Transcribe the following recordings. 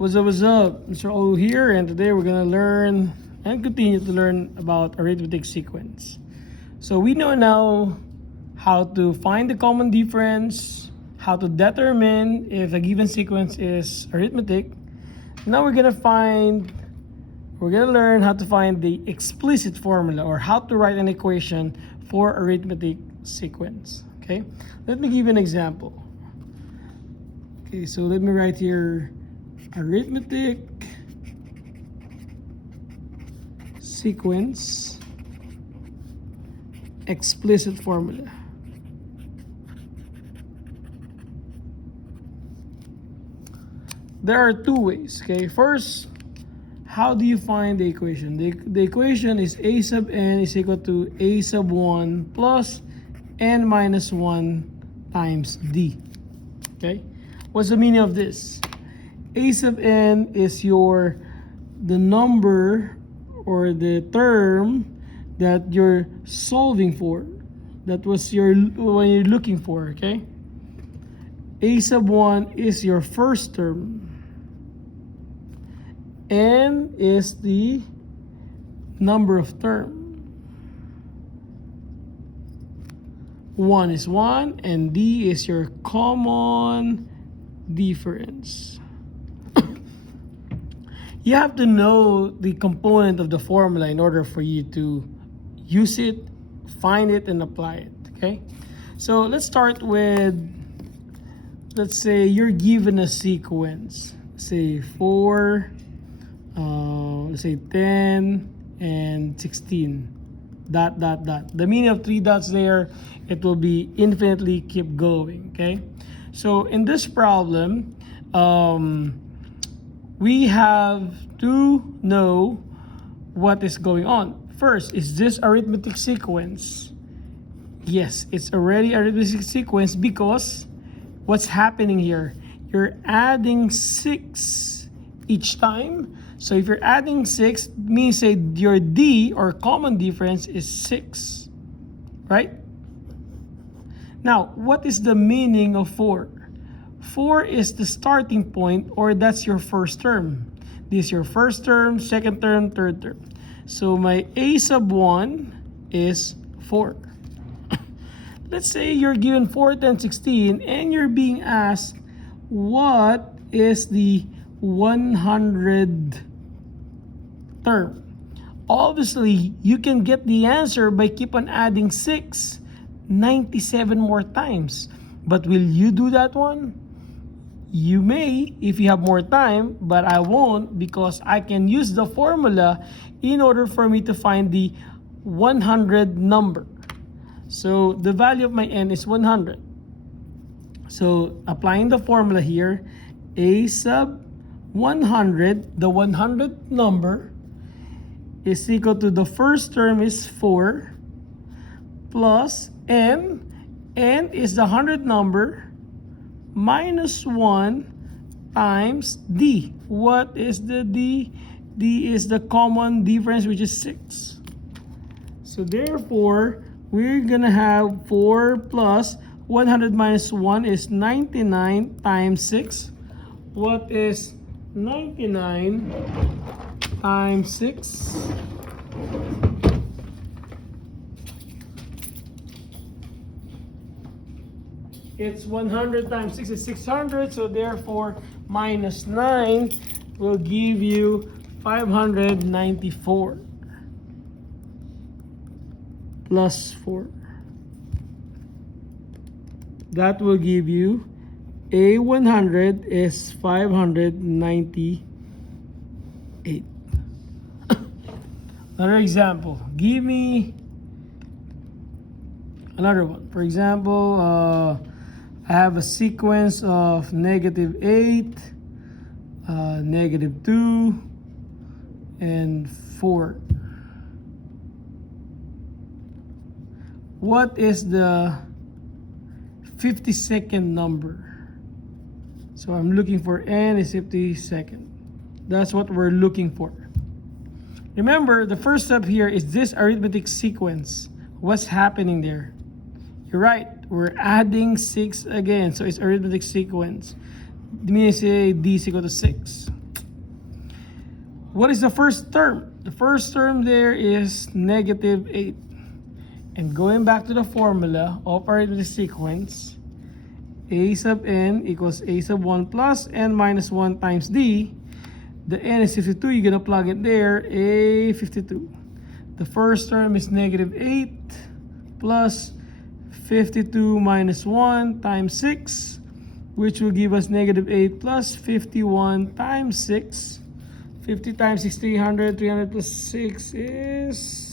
What's up? Mr. O here, and today we're gonna learn and continue to learn about arithmetic sequence. So we know now how to find the common difference, how to determine if a given sequence is arithmetic. Now we're gonna learn how to find the explicit formula, or how to write an equation for arithmetic sequence. Okay, let me give you an example. Okay, so let me write here arithmetic sequence explicit formula. There are two ways. Okay, first, how do you find the equation? The equation is a sub n is equal to a sub 1 plus n minus 1 times d. Okay, what's the meaning of this? A sub n is the number or the term that you're solving for. That was what you're looking for, okay? A sub 1 is your first term. N is the number of term. 1 is 1, and D is your common difference. You have to know the component of the formula in order for you to use it, find it, and apply it, okay? So let's start with, let's say you're given a sequence, say 4, let's say 10, and 16, ... The meaning of 3 dots there, it will be infinitely keep going, okay? So in this problem, we have to know what is going on. First, is this arithmetic sequence? Yes, it's already arithmetic sequence because what's happening here? You're adding 6 each time. So if you're adding 6, means say your D or common difference is 6, right? Now, what is the meaning of 4? 4 is the starting point, or that's your first term. This is your first term, second term, third term. So my a sub 1 is 4. Let's say you're given 4, 10, 16, and you're being asked what is the 100 term. Obviously, you can get the answer by keep on adding 6, 97 more times. But will you do that one? You may if you have more time, but I won't, because I can use the formula in order for me to find the 100 number. So the value of my n is 100. So applying the formula here, a sub 100, the 100 number, is equal to the first term is 4 plus n. N is the 100 number minus 1 times D. What is the D? D is the common difference, which is 6. So therefore, we're gonna have 4 plus 100 minus 1 is 99 times 6. What is 99 times 6? It's 100 times 6 is 600, so therefore minus 9 will give you 594 plus 4. That will give you a 100 is 598. Another example. Give me another one. For example, I have a sequence of negative 8, negative 2, and 4. What is the 52nd number? So I'm looking for n is 52nd. That's what we're looking for. Remember, the first step here is this arithmetic sequence. What's happening there? You're right, we're adding 6 again, so it's arithmetic sequence. It means say D is equal to 6. What is the first term? The first term there is negative 8. And going back to the formula of arithmetic sequence, a sub n equals a sub 1 plus n minus 1 times d. The n is 52, you're going to plug it there, a 52. The first term is negative 8 plus 52 minus 1 times 6, which will give us negative 8 plus 51 times 6. 50 times 6, 300. 300 plus 6 is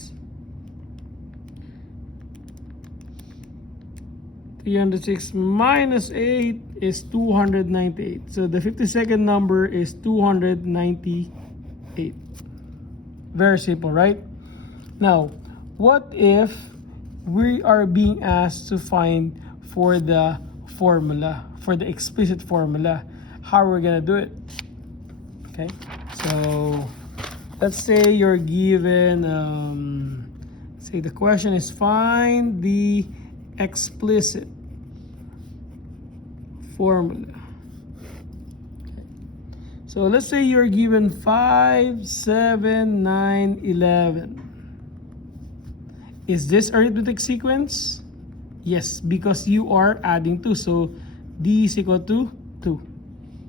306 minus 8 is 298. So the 52nd number is 298. Very simple, right? Now, what if we are being asked to find for the formula, for the explicit formula? How are we going to do it? Okay, so let's say you're given, say the question is find the explicit formula. Okay. So let's say you're given 5, 7, 9, 11. Is this arithmetic sequence? Yes, because you are adding 2. So d is equal to 2.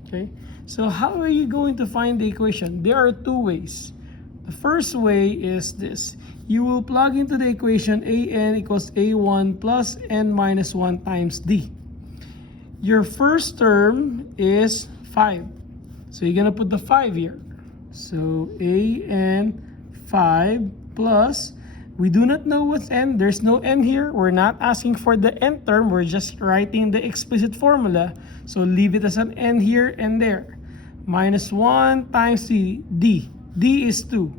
Okay. So how are you going to find the equation? There are two ways. The first way is this. You will plug into the equation an equals a1 plus n minus 1 times d. Your first term is 5. So you're going to put the 5 here. So an 5 plus, we do not know what's n. There's no n here. We're not asking for the n term. We're just writing the explicit formula. So leave it as an n here and there. Minus 1 times d. D is 2.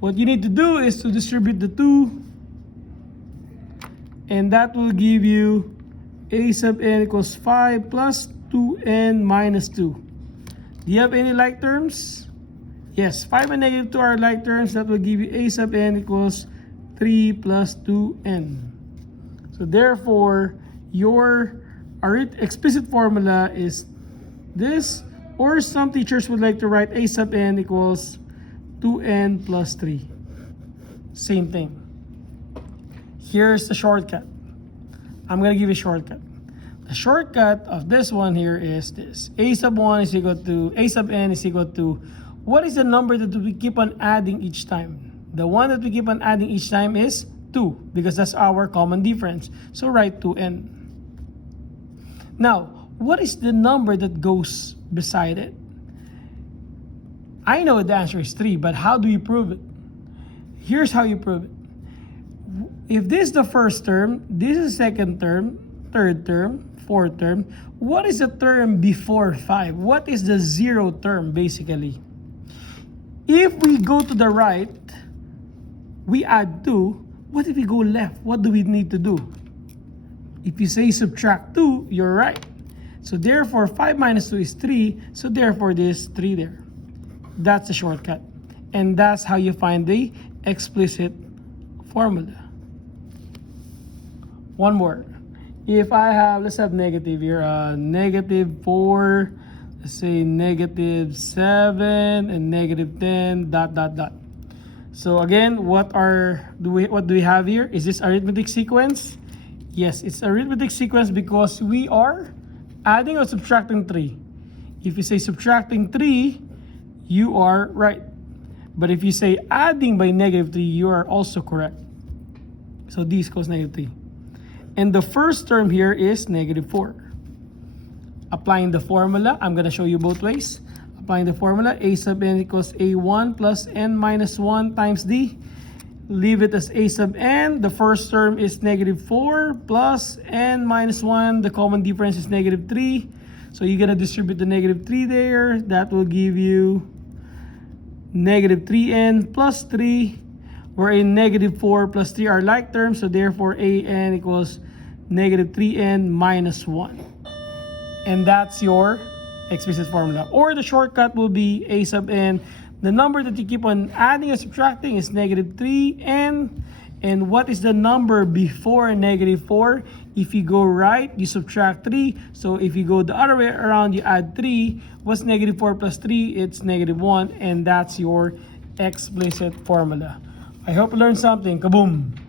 What you need to do is to distribute the 2. And that will give you a sub n equals 5 plus 2n minus 2. Do you have any like terms? Yes, 5 and negative 2 are like terms. That will give you a sub n equals 3 plus 2n. So therefore, your explicit formula is this. Or some teachers would like to write a sub n equals 2n plus 3. Same thing. Here's the shortcut. I'm going to give you a shortcut. The shortcut of this one here is this. A sub 1 is equal to, a sub n is equal to, what is the number that we keep on adding each time? The one that we keep on adding each time is 2, because that's our common difference. So write 2n. Now, what is the number that goes beside it? I know the answer is 3, but how do you prove it? Here's how you prove it. If this is the first term, this is the second term, third term, fourth term, what is the term before 5? What is the 0 term, basically? If we go to the right, we add 2. What if we go left? What do we need to do? If you say subtract 2, you're right. So therefore, 5 minus 2 is 3. So therefore, there's 3 there. That's a shortcut. And that's how you find the explicit formula. One more. If I have, let's have negative here, negative 4, let's say negative 7, and negative 10, dot, dot, dot. So again, what do we have here? Is this arithmetic sequence? Yes, it's arithmetic sequence because we are adding or subtracting 3. If you say subtracting 3, you are right. But if you say adding by negative 3, you are also correct. So d equals negative 3. And the first term here is negative 4. Applying the formula, I'm going to show you both ways. Applying the formula, a sub n equals a1 plus n minus 1 times d. Leave it as a sub n. The first term is negative 4 plus n minus 1. The common difference is negative 3. So you're going to distribute the negative 3 there. That will give you negative 3n plus 3. Wherein negative 4 plus 3 are like terms. So therefore, an equals negative 3n minus 1. And that's your explicit formula. Or the shortcut will be a sub n. The number that you keep on adding and subtracting is negative 3n. And what is the number before negative 4? If you go right, you subtract 3. So if you go the other way around, you add 3. What's negative 4 plus 3? It's negative 1. And that's your explicit formula. I hope you learned something. Kaboom!